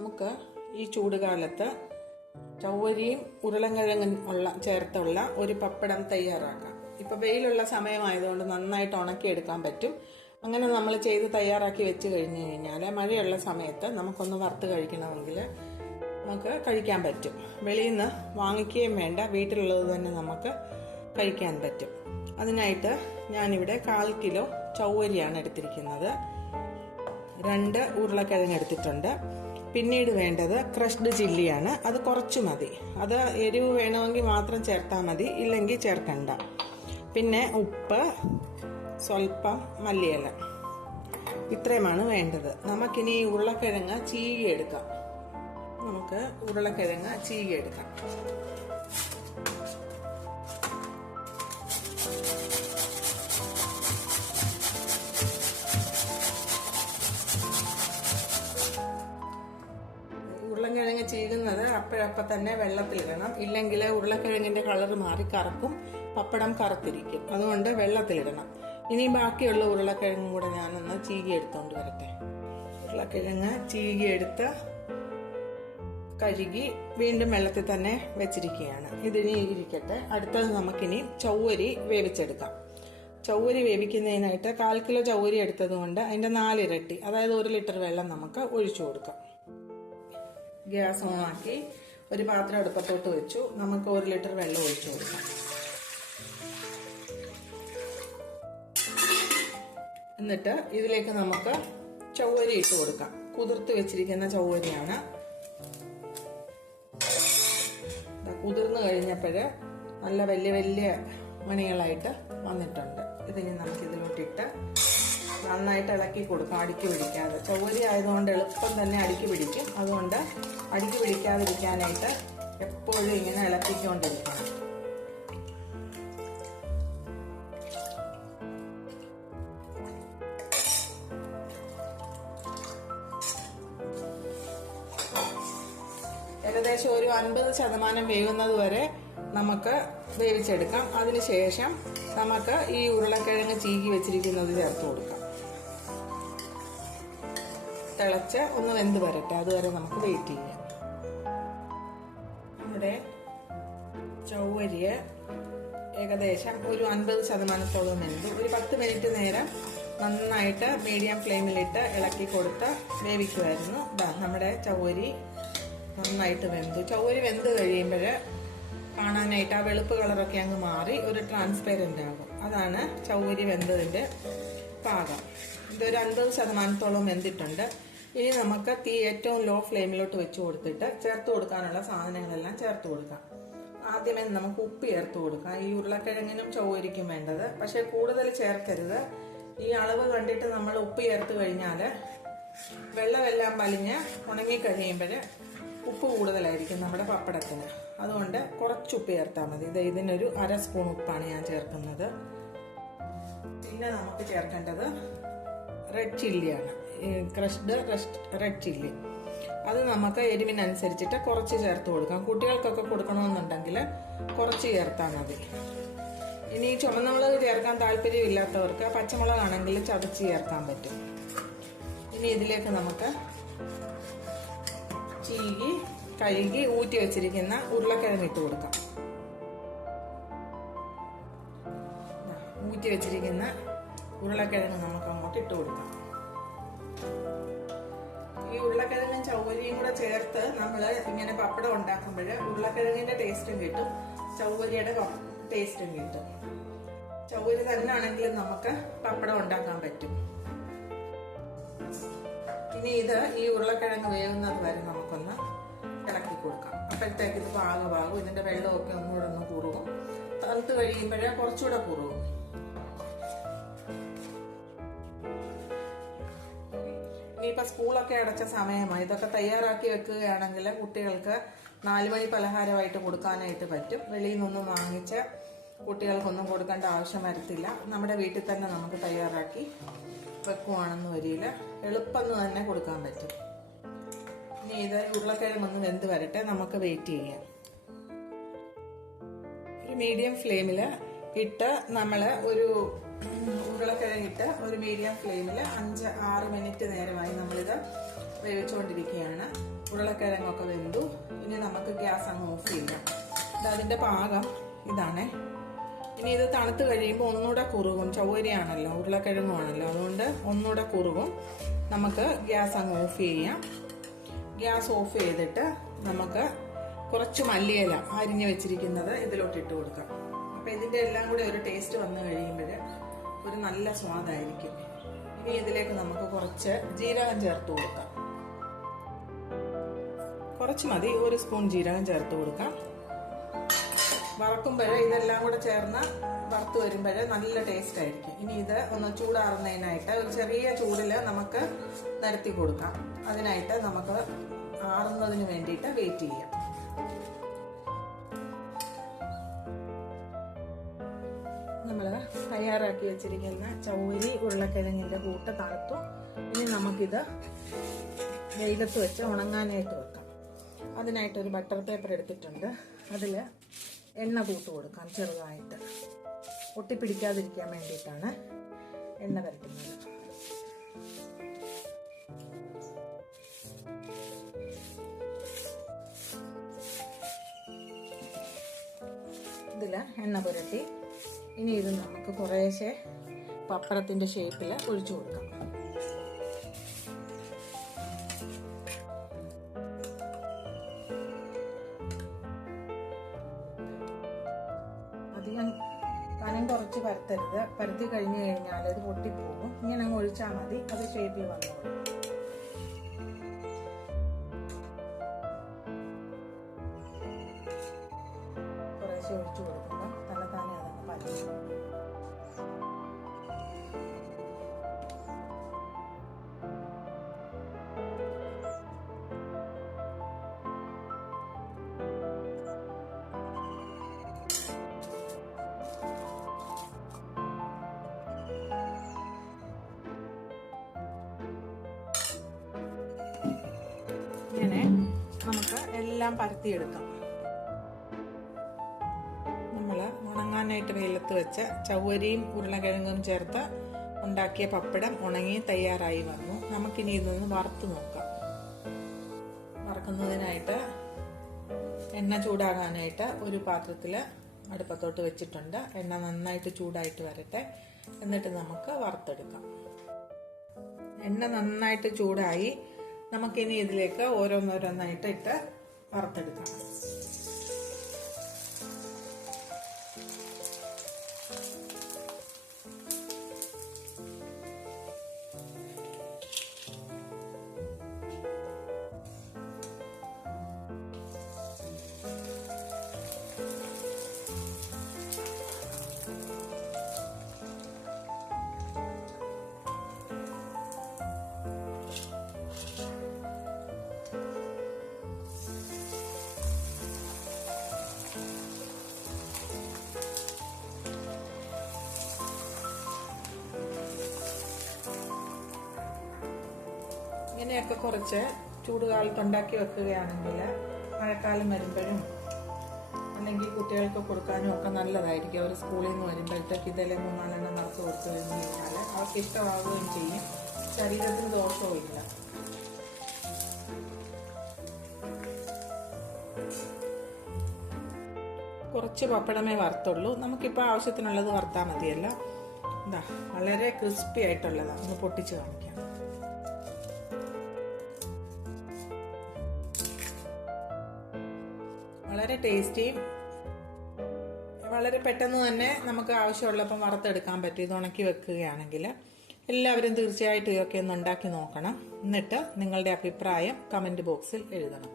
നമുക്ക് ഈ ചൂടുകാലത്ത് ചവ്വരിയും ഉരുളൻകിഴങ്ങും ചേർത്തുള്ള ഒരു പപ്പടം തയ്യാറാക്കാം. ഇപ്പൊ വെയിലുള്ള സമയമായതുകൊണ്ട് നന്നായിട്ട് ഉണക്കിയെടുക്കാൻ പറ്റും. അങ്ങനെ നമ്മൾ ചെയ്ത് തയ്യാറാക്കി വെച്ച് കഴിഞ്ഞു കഴിഞ്ഞാൽ മഴയുള്ള സമയത്ത് നമുക്കൊന്ന് വറുത്ത് കഴിക്കണമെങ്കിൽ നമുക്ക് കഴിക്കാൻ പറ്റും. വെളിയിൽ നിന്ന് വാങ്ങിക്കുകയും വേണ്ട, വീട്ടിലുള്ളത് തന്നെ നമുക്ക് കഴിക്കാൻ പറ്റും. അതിനായിട്ട് ഞാനിവിടെ 1/4 കിലോ ചവ്വരിയാണ് എടുത്തിരിക്കുന്നത്. 2 ഉരുളക്കിഴങ്ങ് എടുത്തിട്ടുണ്ട്. പിന്നീട് വേണ്ടത് ക്രഷ്ഡ് ചില്ലിയാണ്. അത് കുറച്ച് മതി. അത് എരിവ് വേണമെങ്കിൽ മാത്രം ചേർത്താൽ മതി, ഇല്ലെങ്കിൽ ചേർക്കണ്ട. പിന്നെ ഉപ്പ്, സ്വല്പം മല്ലിയില, ഇത്രയുമാണ് വേണ്ടത്. നമുക്കിനി ഉരുളക്കിഴങ്ങ് ചീകിയെടുക്കാം. നമുക്ക് ഉരുളക്കിഴങ്ങ് ചീകിയെടുക്കാം. ഉരുളക്കിഴങ്ങ് ചീകുന്നത് അപ്പോഴപ്പം തന്നെ വെള്ളത്തിലിടണം, ഇല്ലെങ്കിൽ ഉരുളക്കിഴങ്ങിന്റെ കളർ മാറി കറക്കും, പപ്പടം കറുത്തിരിക്കും. അതുകൊണ്ട് വെള്ളത്തിലിടണം. ഇനി ബാക്കിയുള്ള ഉരുളക്കിഴങ്ങും കൂടെ ഞാനൊന്ന് ചീകി എടുത്തോണ്ട് വരട്ടെ. ഉരുളക്കിഴങ്ങ് ചീകിയെടുത്ത് കഴുകി വീണ്ടും വെള്ളത്തിൽ തന്നെ വെച്ചിരിക്കുകയാണ്. ഇതിനി ഇരിക്കട്ടെ. അടുത്തത് നമുക്കിനി ചവ്വരി വേവിച്ചെടുക്കാം. ചവ്വരി വേവിക്കുന്നതിനായിട്ട് 1/4 കിലോ ചവ്വരി എടുത്തത് കൊണ്ട് അതിന്റെ 4 ഇരട്ടി, അതായത് 1 ലിറ്റർ വെള്ളം നമുക്ക് ഒഴിച്ചു കൊടുക്കാം. ഗ്യാസ് ഓണാക്കി ഒരു പാത്രം അടുപ്പത്തോട്ട് വെച്ചു. നമുക്ക് 1 ലിറ്റർ വെള്ളം ഒഴിച്ചു കൊടുക്കാം. എന്നിട്ട് ഇതിലേക്ക് നമുക്ക് ചവ്വരി ഇട്ട് കൊടുക്കാം. കുതിർത്ത് വെച്ചിരിക്കുന്ന ചവ്വരിയാണ്. കുതിർന്നു കഴിഞ്ഞപ്പോഴ് നല്ല വലിയ വലിയ മണികളായിട്ട് വന്നിട്ടുണ്ട്. ഇതിനി നമുക്ക് ഇതിലോട്ടിട്ട് നന്നായിട്ട് ഇളക്കി കൊടുക്കാം, അടുക്കി പിടിക്കാതെ. ചവ്വരി ആയതുകൊണ്ട് എളുപ്പം തന്നെ അടുക്കി പിടിക്കും. അതുകൊണ്ട് അടുക്കി പിടിക്കാതിരിക്കാനായിട്ട് എപ്പോഴും ഇങ്ങനെ ഇളക്കിക്കൊണ്ടിരിക്കണം. ഏകദേശം ഒരു 50% വേകുന്നത് വരെ നമുക്ക് വേവിച്ചെടുക്കാം. അതിനുശേഷം നമുക്ക് ഈ ഉരുളക്കിഴങ്ങ് ചീകി വെച്ചിരിക്കുന്നത് ചേർത്ത് കൊടുക്കാം. തിളച്ച് ഒന്ന് വെന്ത് വരട്ടെ, അതുവരെ നമുക്ക് വെയിറ്റ് ചെയ്യാം. നമ്മുടെ ചവ്വരിയെ ഏകദേശം ഒരു 50% വെന്ത് ഒരു 10 മിനിറ്റ് നേരം നന്നായിട്ട് മീഡിയം ഫ്ലെയിമിലിട്ട് ഇളക്കി കൊടുത്ത് വേവിക്കുമായിരുന്നു. നമ്മുടെ ചവ്വരി നന്നായിട്ട് വെന്തു. ചവ്വരി വെന്ത് കഴിയുമ്പോൾ കാണാനായിട്ട് ആ വെളുപ്പ് കളറൊക്കെ അങ്ങ് മാറി ഒരു ട്രാൻസ്പെറന്റ് ആകും. അതാണ് ചവ്വരി വെന്തതിന്റെ പാകം. ഇതൊരു 50% വെന്തിട്ടുണ്ട്. ഇനി നമുക്ക് തീ ഏറ്റവും ലോ ഫ്ലെയിമിലോട്ട് വെച്ച് കൊടുത്തിട്ട് ചേർത്ത് കൊടുക്കാനുള്ള സാധനങ്ങളെല്ലാം ചേർത്ത് കൊടുക്കാം. ആദ്യമേ നമുക്ക് ഉപ്പ് ചേർത്ത് കൊടുക്കാം. ഈ ഉരുളക്കിഴങ്ങിനും ചവ്വരിക്കും വേണ്ടത്, പക്ഷെ കൂടുതൽ ചേർക്കരുത്. ഈ അളവ് കണ്ടിട്ട് നമ്മൾ ഉപ്പ് ചേർത്ത് കഴിഞ്ഞാൽ വെള്ളമെല്ലാം വലിഞ്ഞ് ഉണങ്ങി കഴിയുമ്പോൾ ഉപ്പ് കൂടുതലായിരിക്കും നമ്മുടെ പപ്പടത്തിന്. അതുകൊണ്ട് കുറച്ച് ഉപ്പ് ചേർത്താൽ മതി. ഇതിനൊരു 1/2 സ്പൂൺ ഉപ്പാണ് ഞാൻ ചേർക്കുന്നത്. പിന്നെ നമുക്ക് ചേർക്കേണ്ടത് റെഡ് ചില്ലിയാണ്, ക്രഷ്ഡ് റെഡ് ചില്ലി. അത് നമുക്ക് എരിവിനനുസരിച്ചിട്ട് കുറച്ച് ചേർത്ത് കൊടുക്കാം. കുട്ടികൾക്കൊക്കെ കൊടുക്കണമെന്നുണ്ടെങ്കിൽ കുറച്ച് ചേർത്താൽ മതി. ഇനി ചുവന്നമുളക് ചേർക്കാൻ താല്പര്യമില്ലാത്തവർക്ക് പച്ചമുളകാണെങ്കിൽ ചതച്ച് ചേർക്കാൻ പറ്റും. ഇനി ഇതിലേക്ക് നമുക്ക് ചീകി കഴുകി ഊറ്റി വെച്ചിരിക്കുന്ന ഉരുളക്കിഴങ്ങ് ഇട്ട് കൊടുക്കാം. ഊറ്റി വെച്ചിരിക്കുന്ന ഉരുളക്കിഴങ്ങ് നമുക്ക് അങ്ങോട്ട് ഇട്ട് കൊടുക്കാം. ഈ ഉരുളക്കിഴങ്ങും ചവ്വരിയും കൂടെ ചേർത്ത് നമ്മൾ ഇങ്ങനെ പപ്പടം ഉണ്ടാക്കുമ്പോൾ ഉരുളക്കിഴങ്ങിന്റെ ടേസ്റ്റും കിട്ടും, ചവ്വരിയുടെ ടേസ്റ്റും കിട്ടും. ചവ്വരി തന്നെ ആണെങ്കിലും നമുക്ക് പപ്പടം ഉണ്ടാക്കാൻ പറ്റും. ഇനി ഈ ഉരുളക്കിഴങ്ങ് വേവുന്നത് വരെ നമുക്കൊന്ന് ഇളക്കി കൊടുക്കാം. അപ്പോഴത്തേക്ക് ഇത് പാകമാകും. ഇതിന്റെ വെള്ളമൊക്കെ ഒന്നുകൂടെ ഒന്ന് കുറുകും. തണുത്ത് കഴിയുമ്പോഴേ കുറച്ചുകൂടെ കുറുകും. ഇനിയിപ്പോൾ സ്കൂളൊക്കെ അടച്ച സമയമായി. ഇതൊക്കെ തയ്യാറാക്കി വെക്കുകയാണെങ്കിൽ കുട്ടികൾക്ക് 4 മണി പലഹാരമായിട്ട് കൊടുക്കാനായിട്ട് പറ്റും. വെളിയിൽ നിന്നൊന്നും വാങ്ങിച്ച് കുട്ടികൾക്കൊന്നും കൊടുക്കേണ്ട ആവശ്യം വരത്തില്ല. നമ്മുടെ വീട്ടിൽ തന്നെ നമുക്ക് തയ്യാറാക്കി വെക്കുവാണെന്ന് വരില്ല, എളുപ്പം തന്നെ കൊടുക്കാൻ പറ്റും. ഇനി ഇത് ഉരുളക്കിഴങ്ങൊന്ന് വെന്ത് വരട്ടെ, നമുക്ക് വെയിറ്റ് ചെയ്യാം. ഒരു മീഡിയം ഫ്ലെയിമിൽ ഇട്ട് നമ്മൾ ഒരു ഉരുളക്കിഴങ്ങിട്ട് ഒരു മീഡിയം ഫ്ലെയിമിൽ 5-6 മിനിറ്റ് നേരമായി നമ്മളിത് വേവിച്ചുകൊണ്ടിരിക്കുകയാണ്. ഉരുളക്കിഴങ്ങൊക്കെ വെന്തു. ഇനി നമുക്ക് ഗ്യാസ് അങ്ങ് ഓഫ് ചെയ്യാം. അതിൻ്റെ പാകം ഇതാണേ. ഇനി ഇത് തണുത്ത് കഴിയുമ്പോൾ ഒന്നുകൂടെ കുറുകും. ചൗവരിയാണല്ലോ, ഉരുളക്കിഴങ്ങുമാണല്ലോ, അതുകൊണ്ട് ഒന്നുകൂടെ കുറുകും. നമുക്ക് ഗ്യാസ് അങ്ങ് ഓഫ് ചെയ്യാം. ഗ്യാസ് ഓഫ് ചെയ്തിട്ട് നമുക്ക് കുറച്ച് മല്ലിയില അരിഞ്ഞു വെച്ചിരിക്കുന്നത് ഇതിലോട്ട് ഇട്ട് കൊടുക്കാം. അപ്പം ഇതിൻ്റെ എല്ലാം കൂടെ ഒരു ടേസ്റ്റ് വന്നു കഴിയുമ്പോൾ ഒരു നല്ല സ്വാദായിരിക്കും. ഇനി ഇതിലേക്ക് നമുക്ക് കുറച്ച് ജീരകം ചേർത്ത് കൊടുക്കാം. കുറച്ച് മതി, 1 സ്പൂൺ ജീരകം ചേർത്ത് കൊടുക്കാം. വറക്കുമ്പോൾ ഇതെല്ലാം കൂടെ ചേർന്ന് വറുത്ത് വരുമ്പോൾ നല്ല ടേസ്റ്റ് ആയിരിക്കും. ഇനി ഇത് ഒന്ന് ചൂടാറുന്നതിനായിട്ട് ഒരു ചെറിയ ചൂടിൽ നമുക്ക് നിരത്തി കൊടുക്കാം. അതിനായിട്ട് നമുക്ക് ആറുന്നതിന് വേണ്ടിയിട്ട് വെയിറ്റ് ചെയ്യാം. നമ്മൾ തയ്യാറാക്കി വെച്ചിരിക്കുന്ന ചൗവരി ഉരുളക്കിഴങ്ങിൻ്റെ കൂട്ട് തണുത്തു. ഇനി നമുക്കിത് വെയിലത്ത് വെച്ച് ഉണങ്ങാനായിട്ട് വെക്കാം. അതിനായിട്ടൊരു ബട്ടർ പേപ്പർ എടുത്തിട്ടുണ്ട്. അതിൽ എണ്ണ കൂട്ട് കൊടുക്കാം. ചെറുതായിട്ട് ഒട്ടിപ്പിടിക്കാതിരിക്കാൻ വേണ്ടിയിട്ടാണ് എണ്ണ പുരട്ടുന്നത്. ഇതിൽ എണ്ണ പുരട്ടി ഇനി ഇത് നമുക്ക് കുറേശ്ശെ പപ്പടത്തിൻ്റെ ഷേപ്പിൽ ഒഴിച്ചു കൊടുക്കാം. അധികം കനം കുറച്ച് പരത്തരുത്. പരത്തി കഴിഞ്ഞു കഴിഞ്ഞാൽ ഇത് പൊട്ടിപ്പോകും. ഇങ്ങനെ അങ്ങ് ഒഴിച്ചാൽ മതി, അത് ഷേപ്പിൽ വന്നോളും. കുറേശ്ശെ ഒഴിച്ചു കൊടുക്കുമ്പോൾ തന്നെത്താനെ അതങ്ങ് പരത്തും. ഇങ്ങനെ നമുക്ക് എല്ലാം പരത്തിയെടുക്കാം. നമ്മൾ ഉണങ്ങാനായിട്ട് വെയിലത്ത് വെച്ച ചൗവരിയും ഉരുളക്കിഴങ്ങും ചേർത്ത് ഉണ്ടാക്കിയ പപ്പടം ഉണങ്ങി തയ്യാറായി വന്നു. നമുക്കിനി ഇതൊന്ന് വറുത്ത് നോക്കാം. വറക്കുന്നതിനായിട്ട് എണ്ണ ചൂടാകാനായിട്ട് ഒരു പാത്രത്തിൽ അടുപ്പത്തോട്ട് വെച്ചിട്ടുണ്ട്. എണ്ണ നന്നായിട്ട് ചൂടായിട്ട് വരട്ടെ, എന്നിട്ട് നമുക്ക് വറുത്തെടുക്കാം. എണ്ണ നന്നായിട്ട് ചൂടായി. നമുക്കിനി ഇതിലേക്ക് ഓരോന്നോരോന്നായിട്ട് ഇട്ട് വറുത്തെടുക്കാം. ഇങ്ങനെയൊക്കെ കുറച്ച് ചൂടുകാലത്ത് ഉണ്ടാക്കി വെക്കുകയാണെങ്കിൽ മഴക്കാലം വരുമ്പോഴും അല്ലെങ്കിൽ കുട്ടികൾക്ക് കൊടുക്കാനും ഒക്കെ നല്ലതായിരിക്കും. അവർ സ്കൂളിൽ നിന്ന് വരുമ്പോഴത്തേക്ക് ഇതെല്ലാം 3-4 നിറച്ച് കൊടുത്തു കഴിഞ്ഞ് കഴിഞ്ഞാൽ അവർക്ക് ഇഷ്ടമാവുകയും ചെയ്യും. ശരീരത്തിന് ദോഷവും ഇല്ല. കുറച്ച് പപ്പടമേ വറുത്തുള്ളൂ. നമുക്കിപ്പോൾ ആവശ്യത്തിനുള്ളത് വറുത്താൽ മതിയല്ലോ. എന്താ വളരെ ക്രിസ്പി ആയിട്ടുള്ളതാണ്. ഒന്ന് പൊട്ടിച്ച് കാണിക്കാം. വളരെ ടേസ്റ്റിയും വളരെ പെട്ടെന്ന് തന്നെ നമുക്ക് ആവശ്യമുള്ളപ്പം വറുത്തെടുക്കാൻ പറ്റും. ഇത് ഉണക്കി വെക്കുകയാണെങ്കിൽ എല്ലാവരും തീർച്ചയായിട്ടും ഇതൊക്കെ ഒന്ന് ഉണ്ടാക്കി നോക്കണം. എന്നിട്ട് നിങ്ങളുടെ അഭിപ്രായം കമൻറ്റ് ബോക്സിൽ എഴുതണം.